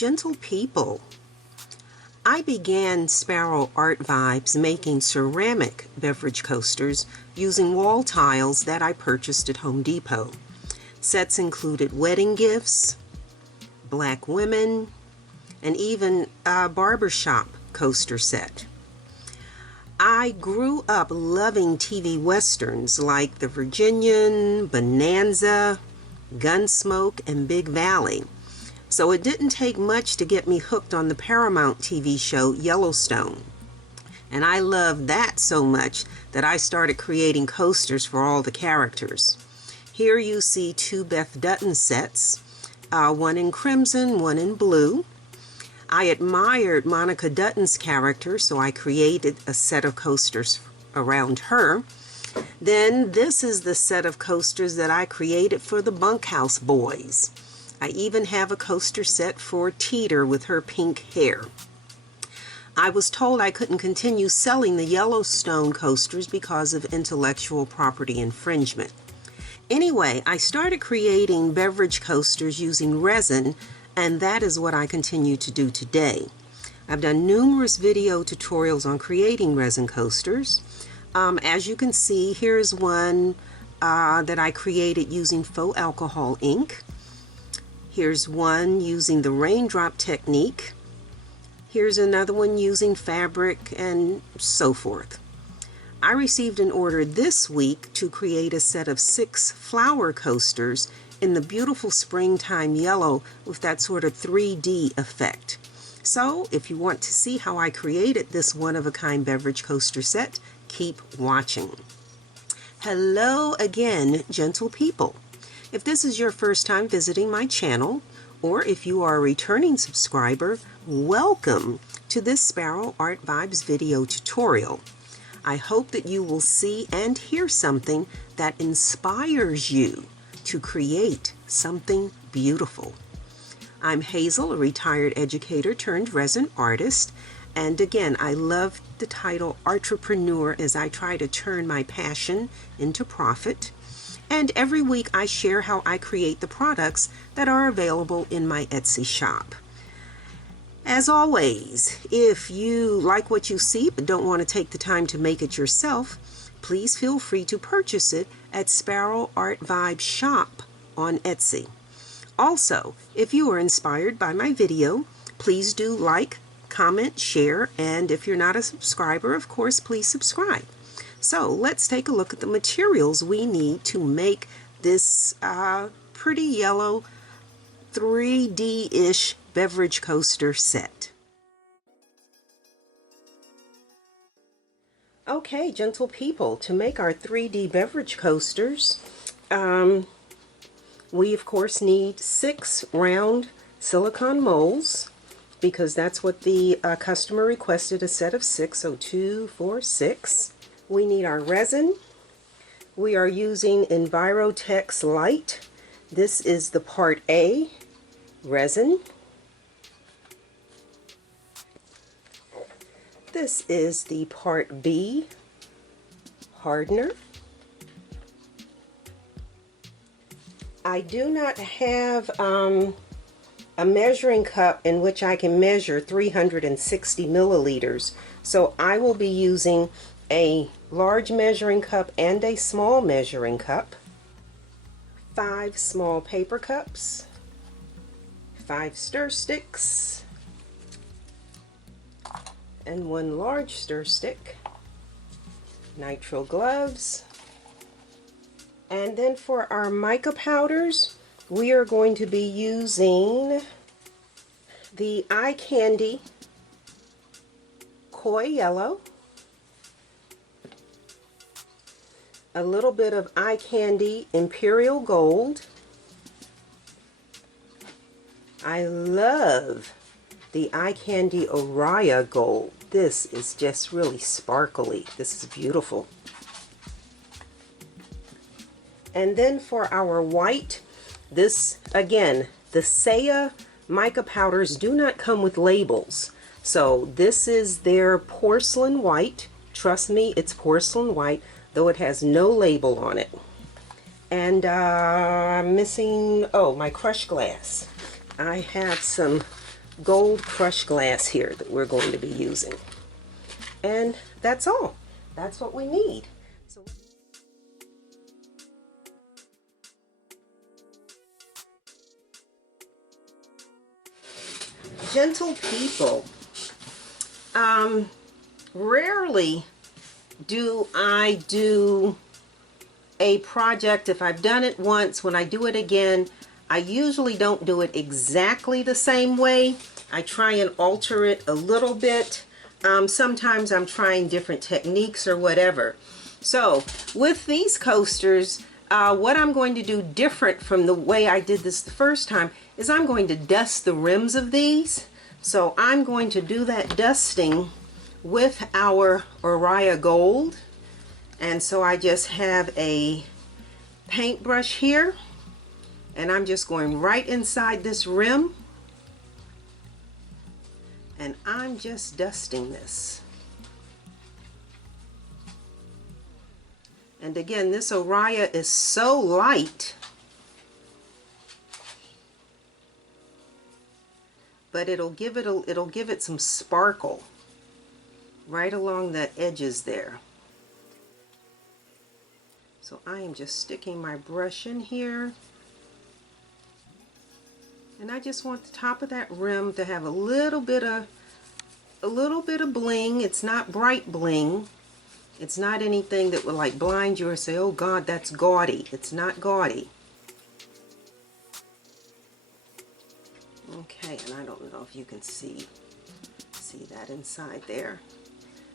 Gentle people, I began Sparrow Art Vibes making ceramic beverage coasters using wall tiles that I purchased at Home Depot. Sets included wedding gifts, black women, and even a barbershop coaster set. I grew up loving TV westerns like The Virginian, Bonanza, Gunsmoke, and Big Valley. So it didn't take much to get me hooked on the Paramount TV show Yellowstone. And I loved that so much that I started creating coasters for all the characters. Here you see two Beth Dutton sets, one in crimson, one in blue. I admired Monica Dutton's character, so I created a set of coasters around her. Then this is the set of coasters that I created for the Bunkhouse Boys. I even have a coaster set for Teeter with her pink hair. I was told I couldn't continue selling the Yellowstone coasters because of intellectual property infringement. Anyway, I started creating beverage coasters using resin, and that is what I continue to do today. I've done numerous video tutorials on creating resin coasters. As you can see, here's one that I created using faux alcohol ink. Here's one using the raindrop technique. Here's another one using fabric, and so forth. I received an order this week to create a set of 6 flower coasters in the beautiful springtime yellow with that sort of 3D effect. So if you want to see how I created this one-of-a-kind beverage coaster set, keep watching. Hello again, gentle people. If this is your first time visiting my channel, or if you are a returning subscriber, welcome to this Sparrow Art Vibes video tutorial. I hope that you will see and hear something that inspires you to create something beautiful. I'm Hazel, a retired educator turned resin artist, and again, I love the title Entrepreneur as I try to turn my passion into profit. And every week I share how I create the products that are available in my Etsy shop. As always, if you like what you see but don't want to take the time to make it yourself, please feel free to purchase it at Sparrow Art Vibe Shop on Etsy. Also, if you are inspired by my video, please do like, comment, share, and if you're not a subscriber, of course, please subscribe. So let's take a look at the materials we need to make this pretty yellow 3D-ish beverage coaster set. Okay, gentle people, to make our 3D beverage coasters, we of course need 6 round silicone molds because that's what the customer requested, a set of 6, so 2, 4, 6. We need our resin. We are using EnviroTex Lite. This is the part A, resin. This is the part B, hardener. I do not have a measuring cup in which I can measure 360 milliliters, so I will be using a large measuring cup and a small measuring cup, 5 small paper cups, 5 stir sticks, and 1 large stir stick, nitrile gloves, and then for our mica powders, we are going to be using the Eye Candy Koi Yellow, a little bit of Eye Candy Imperial Gold. I love the Eye Candy Oriya Gold. This is just really sparkly. This is beautiful. And then for our white, this again, the Saya mica powders do not come with labels. So this is their porcelain white. Trust me, it's porcelain white, though it has no label on it. And I'm missing, oh, my crush glass. I have some gold crushed glass here that we're going to be using. And that's all. That's what we need. So gentle people, rarely do I do a project. If I've done it once, when I do it again, I usually don't do it exactly the same way. I try and alter it a little bit. Sometimes I'm trying different techniques or whatever. So with these coasters, what I'm going to do different from the way I did this the first time is I'm going to dust the rims of these. So I'm going to do that dusting with our Oriya Gold. And so I just have a paintbrush here, and I'm just going right inside this rim, and I'm just dusting this. And again, this Oriya is so light, but it'll give it some sparkle right along the edges there. So I am just sticking my brush in here, and I just want the top of that rim to have a little bit of bling. It's not bright bling. It's not anything that will like blind you or say, oh God, that's gaudy. It's not gaudy. Okay, and I don't know if you can see that inside there.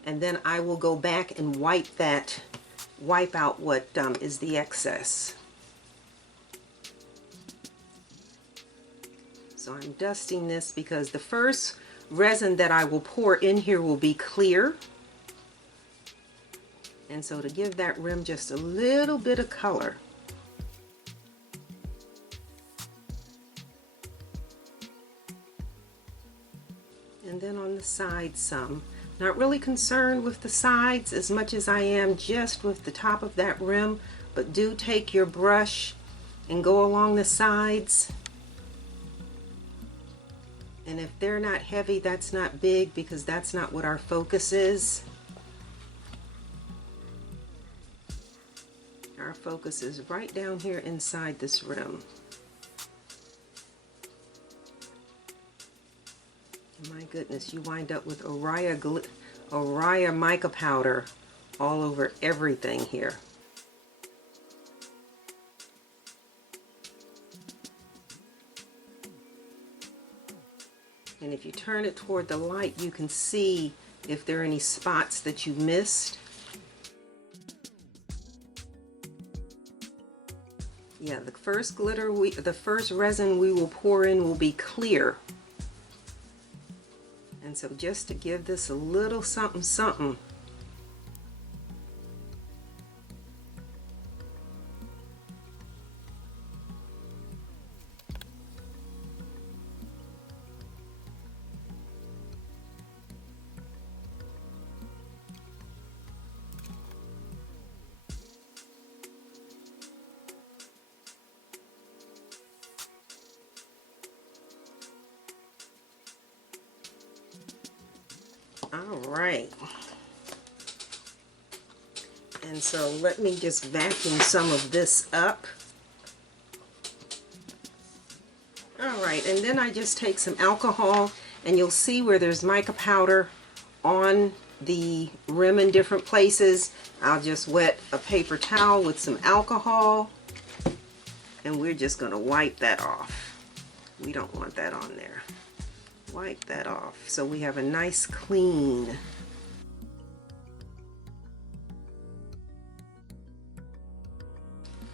And then I will go back and wipe out what is the excess. So I'm dusting this because the first resin that I will pour in here will be clear. And so to give that rim just a little bit of color. And then on the sides some. Not really concerned with the sides as much as I am just with the top of that rim, but do take your brush and go along the sides. And if they're not heavy, that's not big, because that's not what our focus is. Our focus is right down here inside this rim. My goodness, you wind up with Oriya mica powder all over everything here. And if you turn it toward the light, you can see if there are any spots that you missed. Yeah, the first resin we will pour in will be clear. And so just to give this a little something something. All right. And so let me just vacuum some of this up. All right, and then I just take some alcohol, and you'll see where there's mica powder on the rim in different places. I'll just wet a paper towel with some alcohol, and we're just going to wipe that off. We don't want that on there. Wipe that off so we have a nice clean.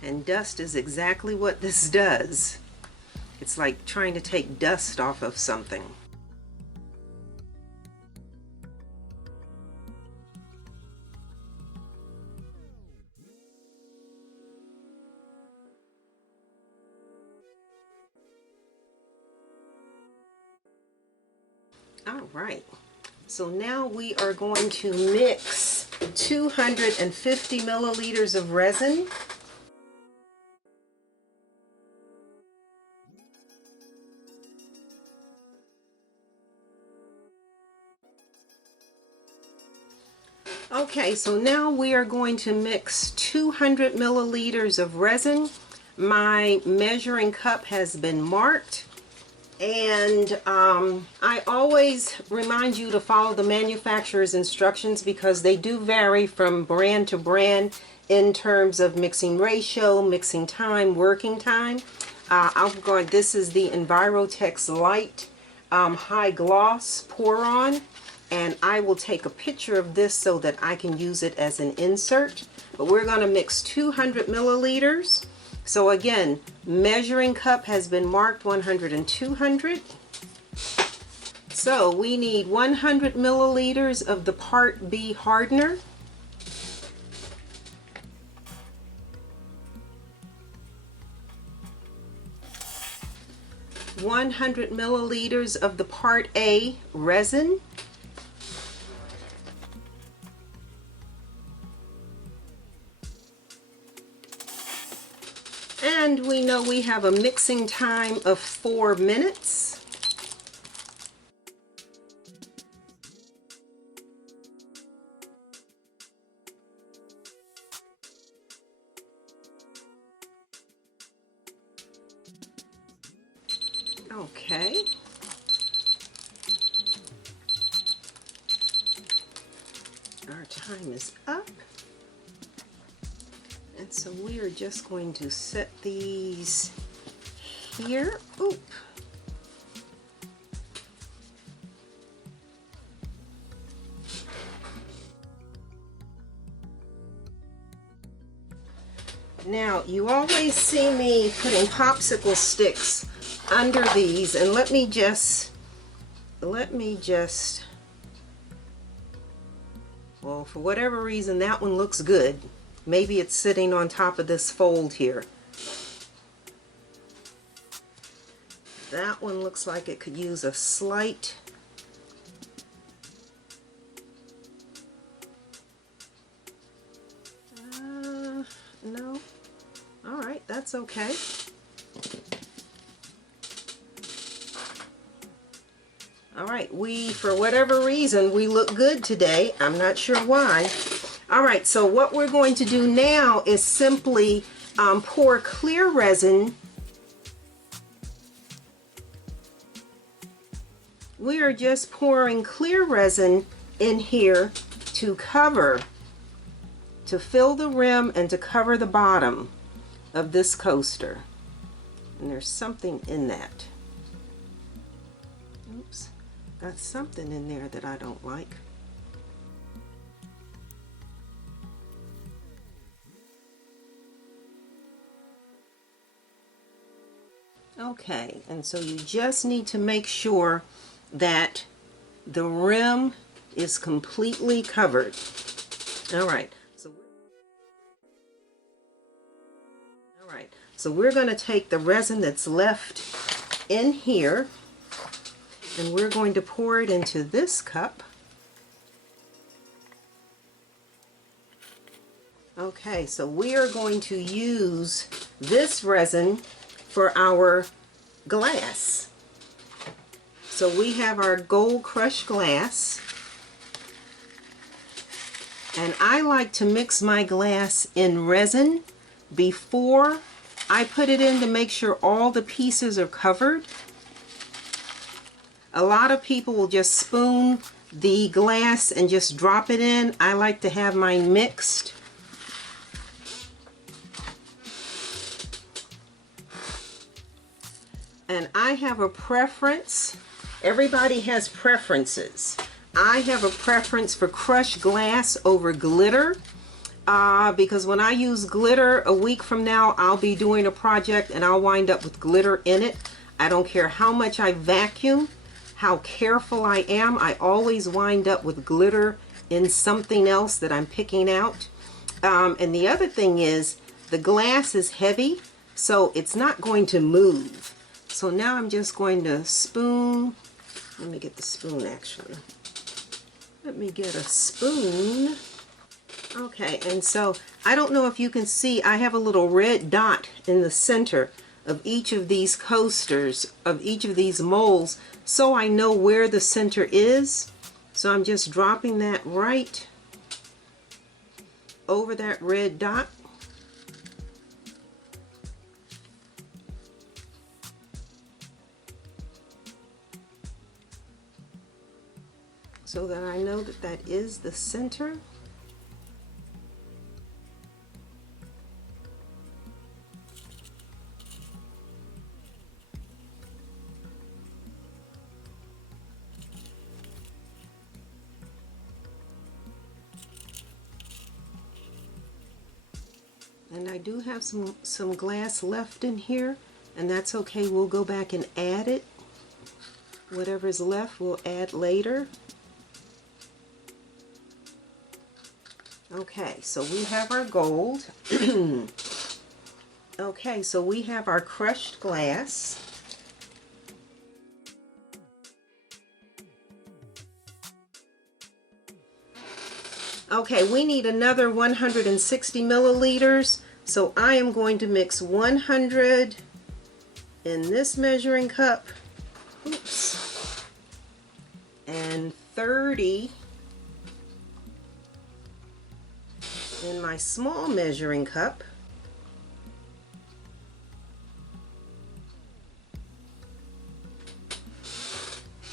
And dust is exactly what this does. It's like trying to take dust off of something. All right, so now we are going to mix 250 milliliters of resin. Okay, so now we are going to mix 200 milliliters of resin. My measuring cup has been marked, and I always remind you to follow the manufacturer's instructions because they do vary from brand to brand in terms of mixing ratio, mixing time, working time. This is the EnviroTex Lite High Gloss Pour On. And I will take a picture of this so that I can use it as an insert. But we're going to mix 200 milliliters. So again, measuring cup has been marked 100 and 200. So we need 100 milliliters of the Part B hardener. ,100 milliliters of the Part A resin. And we know we have a mixing time of 4 minutes. Okay. Our time is up. And so we are just going to set these here. Oop. Now, you always see me putting popsicle sticks under these, and let me just, well, for whatever reason, that one looks good. Maybe it's sitting on top of this fold here. That one looks like it could use a slight no. All right, that's okay. All right, for whatever reason, we look good today. I'm not sure why. All right, so what we're going to do now is simply pour clear resin. We are just pouring clear resin in here to fill the rim and to cover the bottom of this coaster. And there's something in that. Oops, got something in there that I don't like. Okay, and so you just need to make sure that the rim is completely covered. All right, so we're going to take the resin that's left in here and we're going to pour it into this cup. Okay, so we are going to use this resin for our glass. So we have our gold crushed glass, and I like to mix my glass in resin before I put it in to make sure all the pieces are covered. A lot of people will just spoon the glass and just drop it in. I like to have mine mixed. And I have a preference. Everybody has preferences. I have a preference for crushed glass over glitter because when I use glitter a week from now, I'll be doing a project and I'll wind up with glitter in it. I don't care how much I vacuum, how careful I am, I always wind up with glitter in something else that I'm picking out. And the other thing is the glass is heavy, so it's not going to move. So now I'm just going to spoon. Let me get the spoon actually. Let me get a spoon. Okay, and so I don't know if you can see, I have a little red dot in the center of each of these coasters, of each of these molds, so I know where the center is. So I'm just dropping that right over that red dot. So that I know that that is the center. And I do have some glass left in here, and that's okay. We'll go back and add it. Whatever's left we'll add later. Okay, so we have our gold. Okay, so we have our crushed glass. Okay, we need another 160 milliliters, so I am going to mix 100 in this measuring cup, oops, and 30 in my small measuring cup.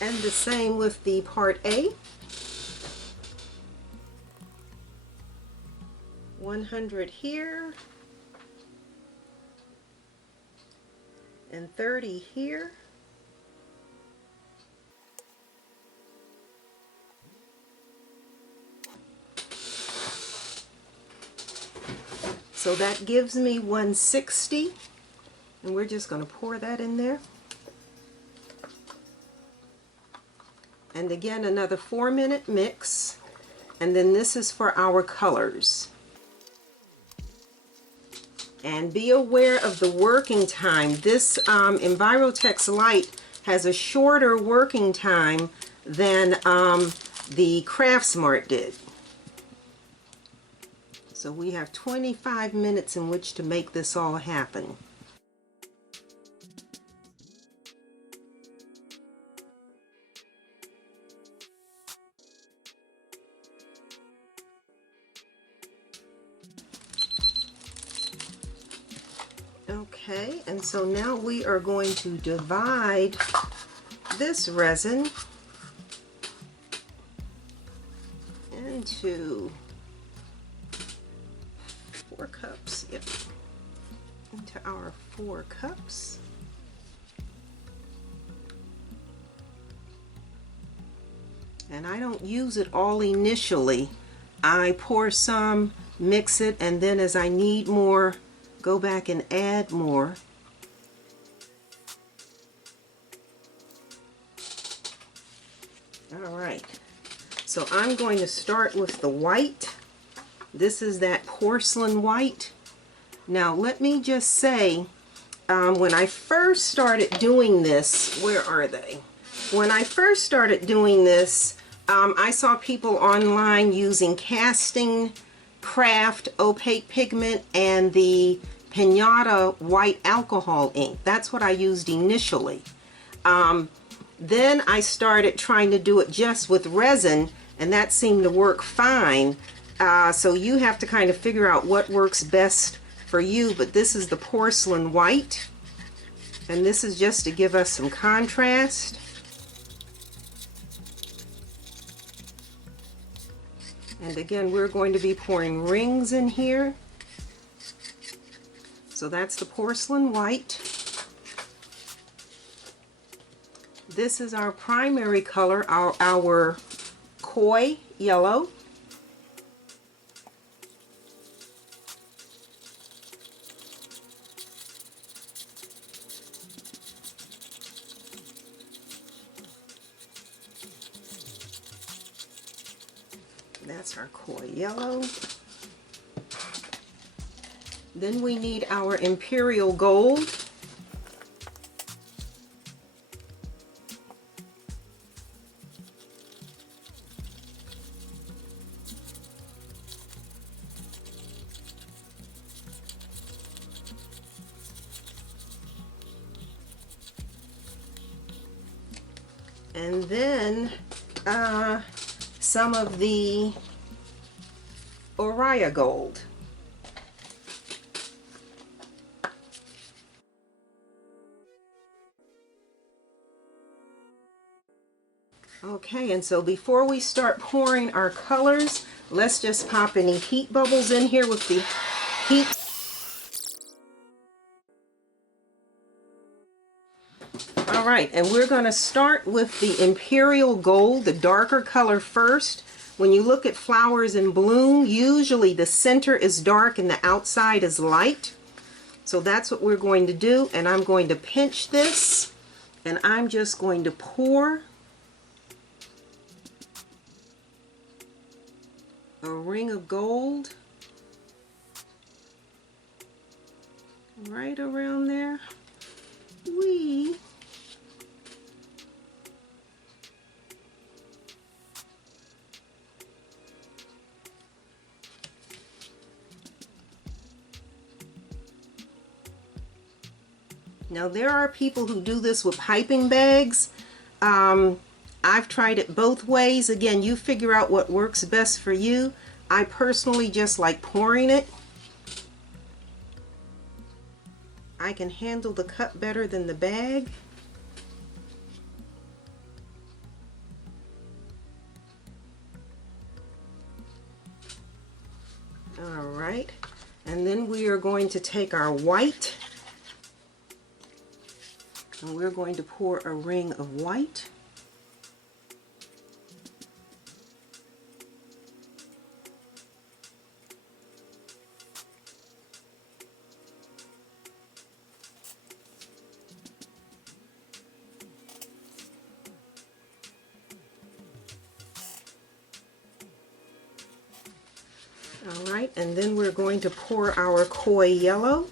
And the same with the part A. 100 here, and 30 here. So that gives me 160, and we're just going to pour that in there. And again, another 4-minute mix, and then this is for our colors. And be aware of the working time. This EnviroTex Lite has a shorter working time than the Craftsmart did. So we have 25 minutes in which to make this all happen. Okay, and so now we are going to divide this resin into 4 cups. Yep, into our 4 cups. And I don't use it all initially. I pour some, mix it, and then as I need more, go back and add more. All right, so I'm going to start with the white. This is that porcelain white. Now let me just say, when I first started doing this, where are they? When I first started doing this, I saw people online using casting, craft, opaque pigment, and the Pinata white alcohol ink. That's what I used initially. Then I started trying to do it just with resin, and that seemed to work fine. So you have to kind of figure out what works best for you, but this is the porcelain white, and this is just to give us some contrast. And again, we're going to be pouring rings in here. So that's the porcelain white. This is our primary color, our koi yellow. That's our koi yellow. Then we need our imperial gold. And then some of the Oriya Gold. Okay, and so before we start pouring our colors, let's just pop any heat bubbles in here with the heat. All right, and we're going to start with the Imperial Gold, the darker color first. When you look at flowers in bloom, usually the center is dark and the outside is light. So that's what we're going to do, and I'm going to pinch this, and I'm just going to pour a ring of gold right around there. Whee! Now there are people who do this with piping bags. I've tried it both ways. Again, you figure out what works best for you. I personally just like pouring it. I can handle the cup better than the bag. All right, and then we are going to take our white, and we're going to pour a ring of white. All right, and then we're going to pour our koi yellow.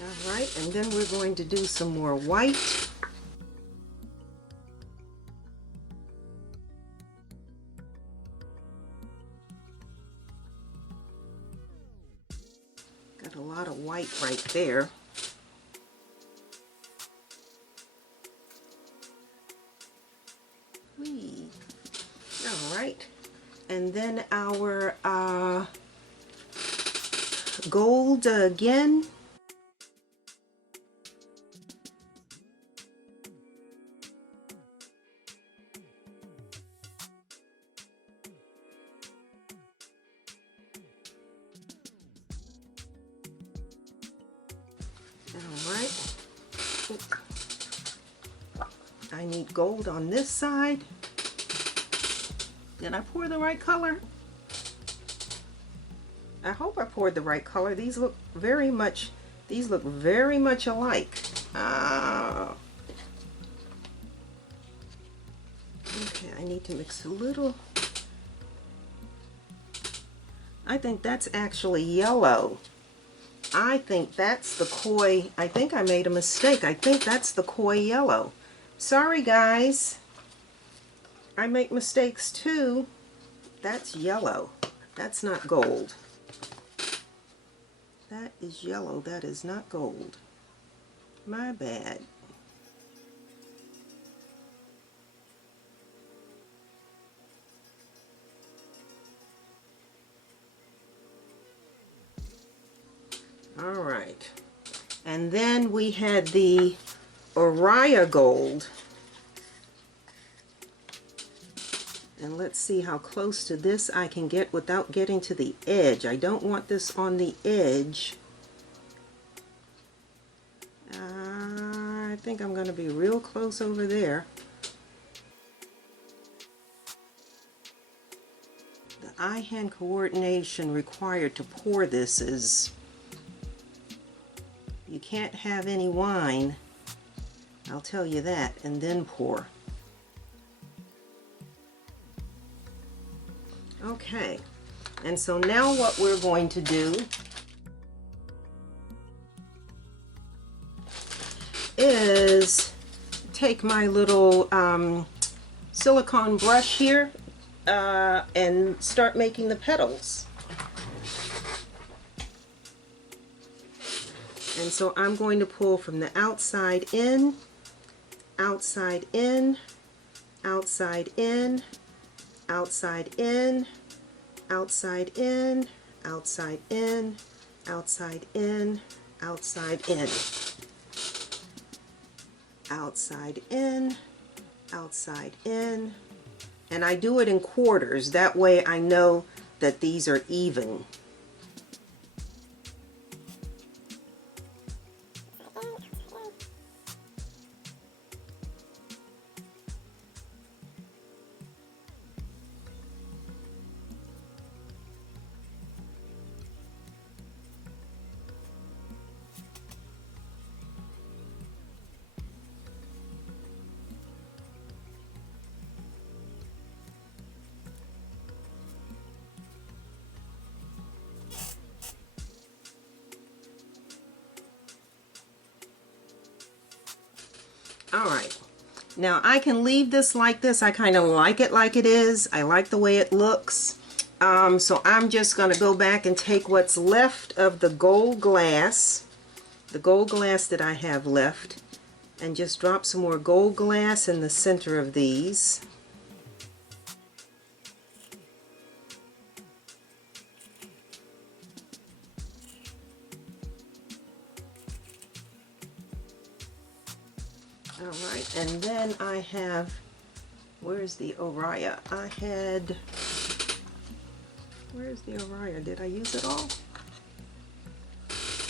All right, and then we're going to do some more white. Got a lot of white right there. Whee. All right, and then our gold again. All right. I need gold on this side. Did I pour the right color? I hope I poured the right color. These look very much alike. Okay, I need to mix a little. I think that's actually yellow. I think that's the koi. I think I made a mistake. I think that's the koi yellow. Sorry guys. I make mistakes too. That's yellow. That's not gold. That is yellow. That is not gold. My bad. All right. And then we had the Oriya Gold. And let's see how close to this I can get without getting to the edge. I don't want this on the edge. I think I'm going to be real close over there. The eye-hand coordination required to pour this is, you can't have any wine, I'll tell you that, and then pour. Okay, and so now what we're going to do is take my little silicone brush here and start making the petals. And so I'm going to pull from the outside in, outside in, outside in, outside in, outside in, outside in, outside in, outside in, outside in, outside in. And I do it in quarters. That way I know that these are even. Alright, now I can leave this like this. I kind of like it like it is. I like the way it looks. So I'm just going to go back and take what's left of the gold glass that I have left, and just drop some more gold glass in the center of these. Alright, and then I have, where's the Oriya? Where's the Oriya? Did I use it all?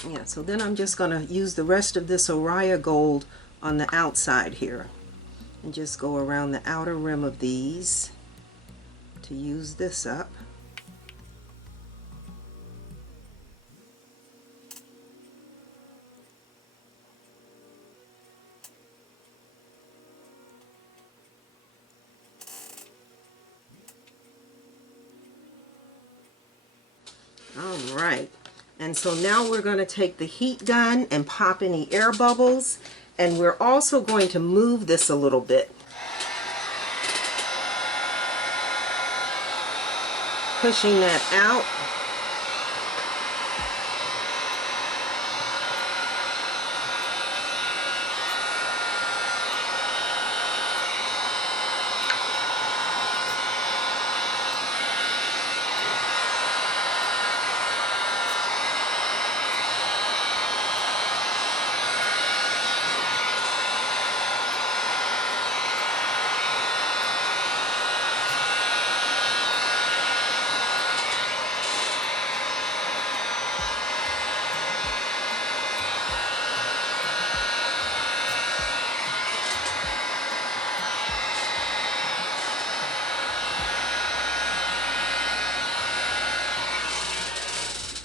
Yeah, so then I'm just going to use the rest of this Oriya gold on the outside here. And just go around the outer rim of these to use this up. Alright, and so now we're going to take the heat gun and pop any air bubbles, and we're also going to move this a little bit. Pushing that out.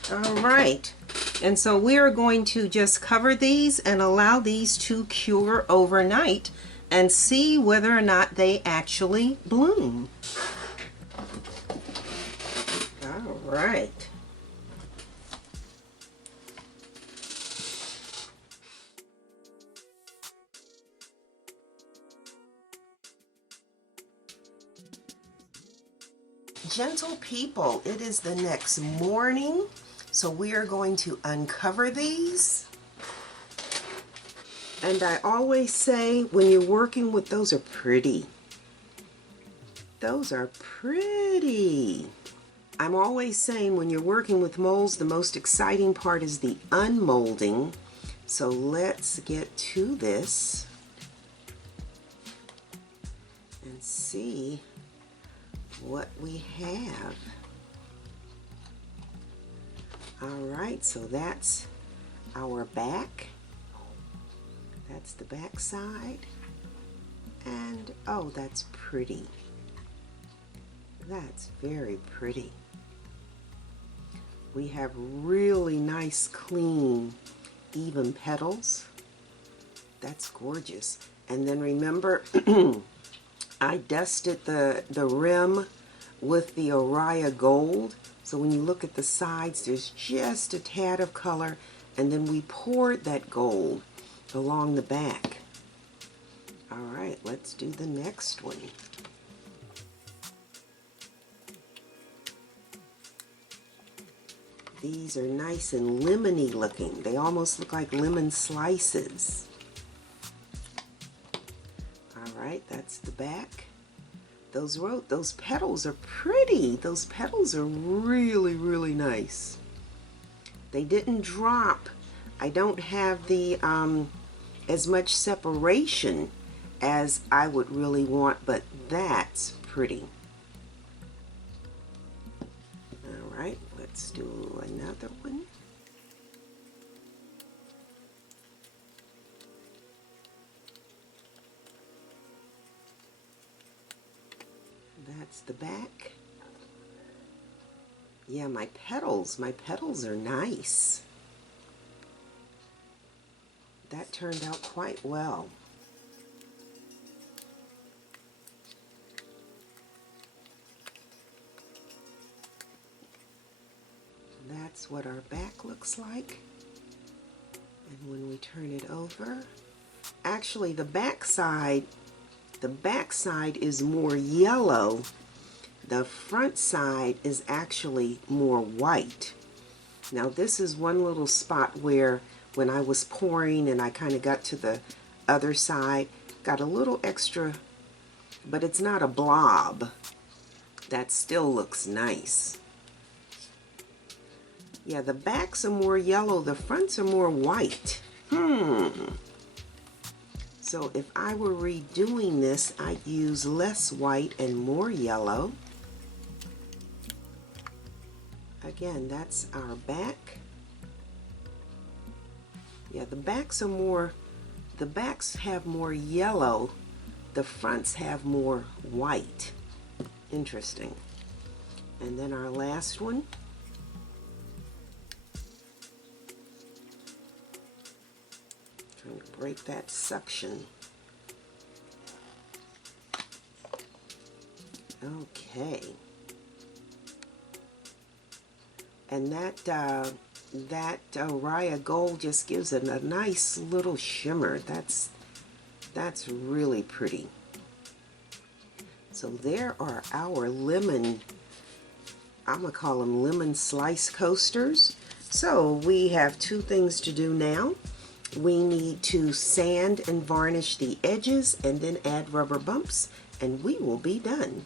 Alright, and so we are going to just cover these and allow these to cure overnight and see whether or not they actually bloom. Alright. Gentle people, it is the next morning. So we are going to uncover these. And I always say when you're working with, those are pretty. Those are pretty. I'm always saying when you're working with molds, the most exciting part is the unmolding. So let's get to this and see what we have. Alright, so that's our back. That's the back side. And oh, that's pretty. That's very pretty. We have really nice, clean, even petals. That's gorgeous. And then remember, I dusted the rim with the Oriya gold. So when you look at the sides, there's just a tad of color, and then we poured that gold along the back. Alright, let's do the next one. These are nice and lemony looking. They almost look like lemon slices. Alright, that's the back. Those petals are pretty. Those petals are really, really nice. They didn't drop. I don't have the as much separation as I would really want, but that's pretty. Alright, let's do another one. That's the back. Yeah, my petals are nice. That turned out quite well. That's what our back looks like. And when we turn it over, actually the back side is more yellow. The front side is actually more white. Now this is one little spot where when I was pouring and I kind of got to the other side, got a little extra, but it's not a blob. That still looks nice. Yeah, the backs are more yellow, the fronts are more white. So if I were redoing this, I'd use less white and more yellow. Again, that's our back. Yeah, the backs have more yellow, the fronts have more white. Interesting. And then our last one. Trying to break that suction. Okay. And that Raya Gold just gives it a nice little shimmer. That's really pretty. So there are our lemon, I'm gonna call them lemon slice coasters. So we have two things to do now. We need to sand and varnish the edges and then add rubber bumps, and we will be done.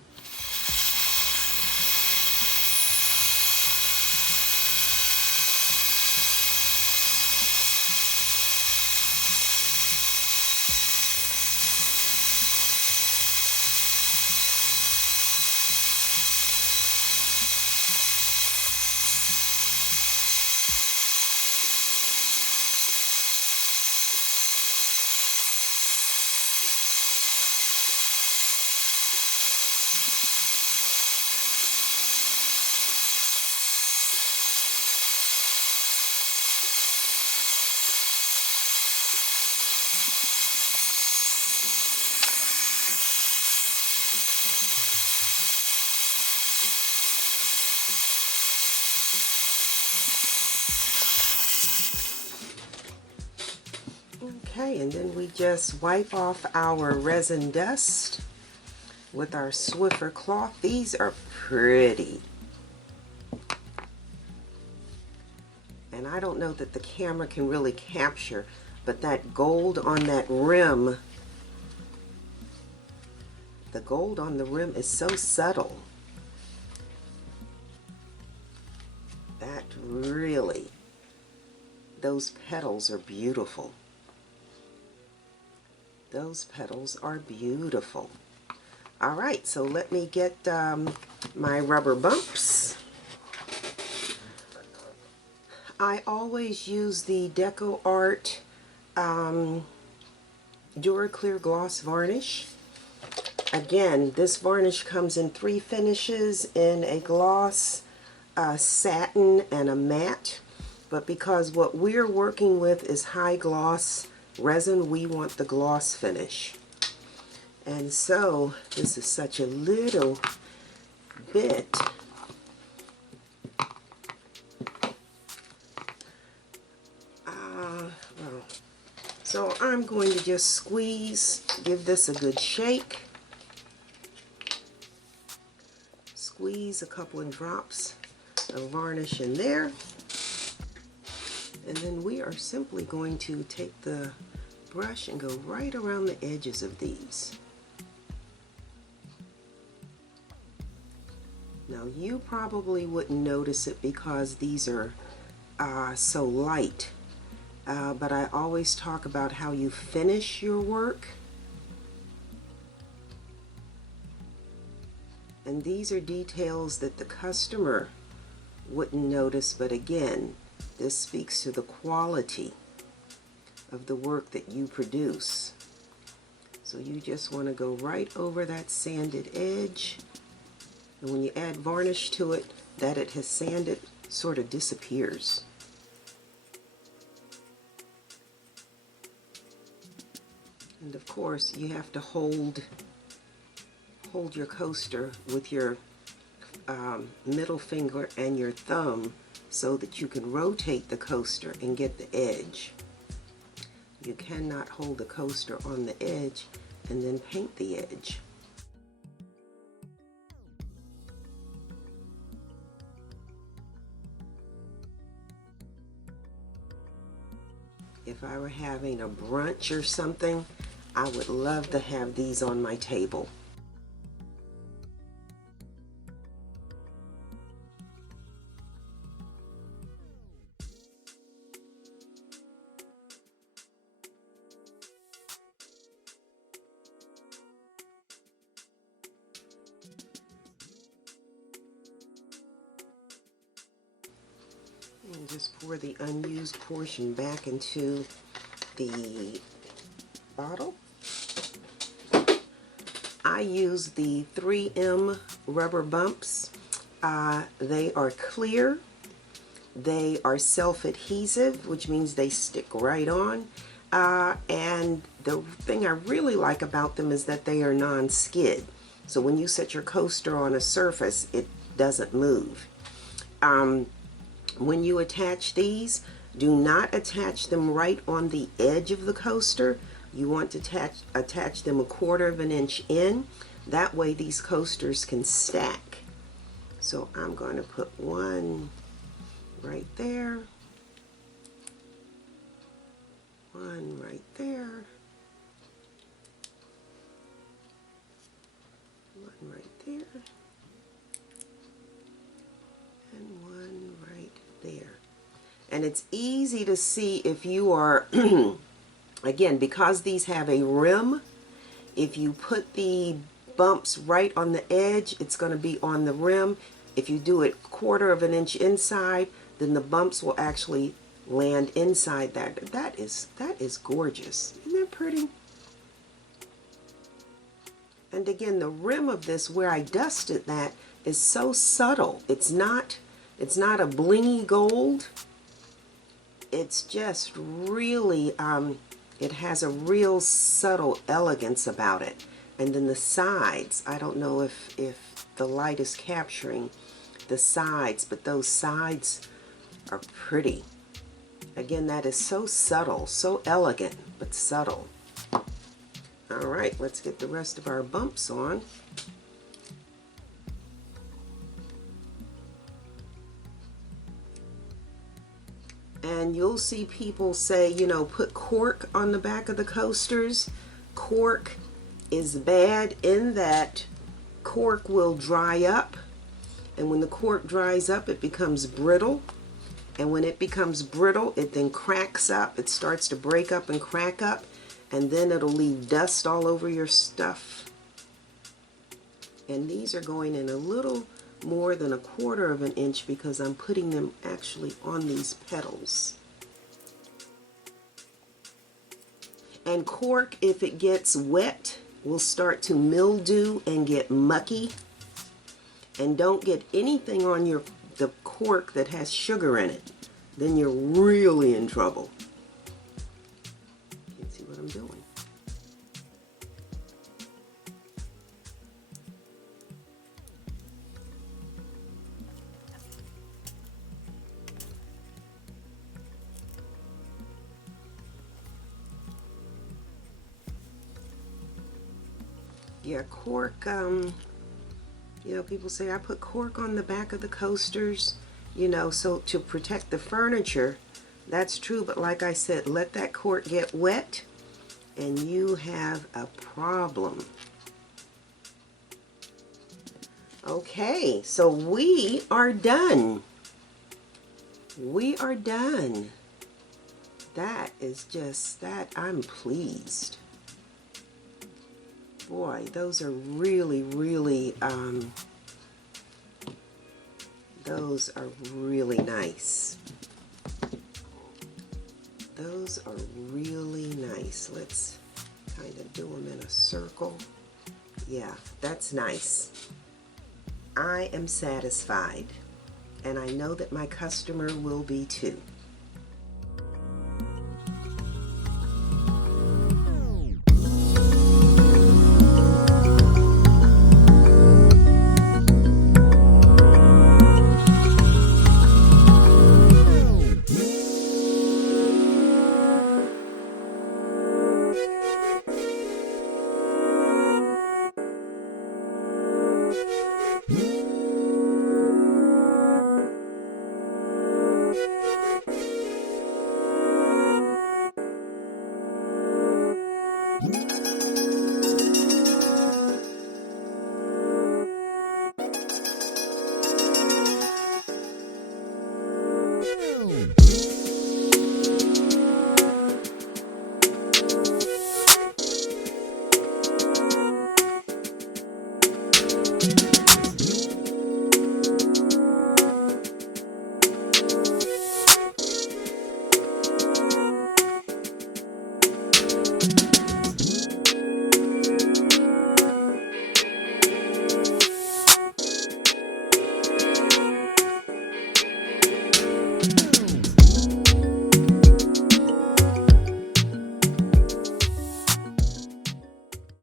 Okay, and then we just wipe off our resin dust with our Swiffer cloth. These are pretty. And I don't know that the camera can really capture, but that gold on that rim, the gold on the rim is so subtle. That really, those petals are beautiful. Those petals are beautiful. All right, so let me get my rubber bumps. I always use the Deco Art Duraclear Gloss Varnish. Again, this varnish comes in 3 finishes, in a gloss, a satin, and a matte. But because what we're working with is high gloss resin, we want the gloss finish. And so this is such a little bit. So I'm going to just squeeze, give this a good shake. Squeeze a couple of drops of varnish in there. And then we are simply going to take the brush and go right around the edges of these. Now you probably wouldn't notice it because these are so light, but I always talk about how you finish your work. And these are details that the customer wouldn't notice, but again, this speaks to the quality of the work that you produce. So you just want to go right over that sanded edge, and when you add varnish to it, that it has sanded sort of disappears. And of course, you have to hold your coaster with your middle finger and your thumb so that you can rotate the coaster and get the edge. You cannot hold the coaster on the edge and then paint the edge. If I were having a brunch or something, I would love to have these on my table. And just pour the unused portion back into the bottle. I use the 3M rubber bumps. They are clear. They are self-adhesive, which means they stick right on. And the thing I really like about them is that they are non-skid. So when you set your coaster on a surface, it doesn't move. When you attach these, do not attach them right on the edge of the coaster. You want to attach them 1/4 of an inch in. That way these coasters can stack. So I'm going to put one right there, one right there, one right there, and one right there. And it's easy to see if you are again, because these have a rim, if you put the bumps right on the edge, it's going to be on the rim. If you do it 1/4 of an inch inside, then the bumps will actually land inside that. That is gorgeous. Isn't that pretty? And again, the rim of this, where I dusted that, is so subtle. It's not a blingy gold. It's just really, it has a real subtle elegance about it. And then the sides, I don't know if the light is capturing the sides, but those sides are pretty. Again, that is so subtle, so elegant, but subtle. All right, let's get the rest of our bumps on. And you'll see people say, you know, put cork on the back of the coasters. Cork is bad in that cork will dry up, and when the cork dries up, it becomes brittle, and when it becomes brittle, it then cracks up. It starts to break up and crack up, and then it'll leave dust all over your stuff. And these are going in a little more than 1/4 of an inch because I'm putting them actually on these petals. And cork, if it gets wet, will start to mildew and get mucky. And don't get anything on the cork that has sugar in it. Then you're really in trouble. You can see what I'm doing. Yeah, cork, you know, people say I put cork on the back of the coasters, you know, so to protect the furniture, That's true, but like I said, let that cork get wet and you have a problem. Okay, so we are done. We are done. That is just that. I'm pleased. Boy, those are really, really, those are really nice. Those are really nice. Let's kind of do them in a circle. Yeah, that's nice. I am satisfied, and I know that my customer will be too.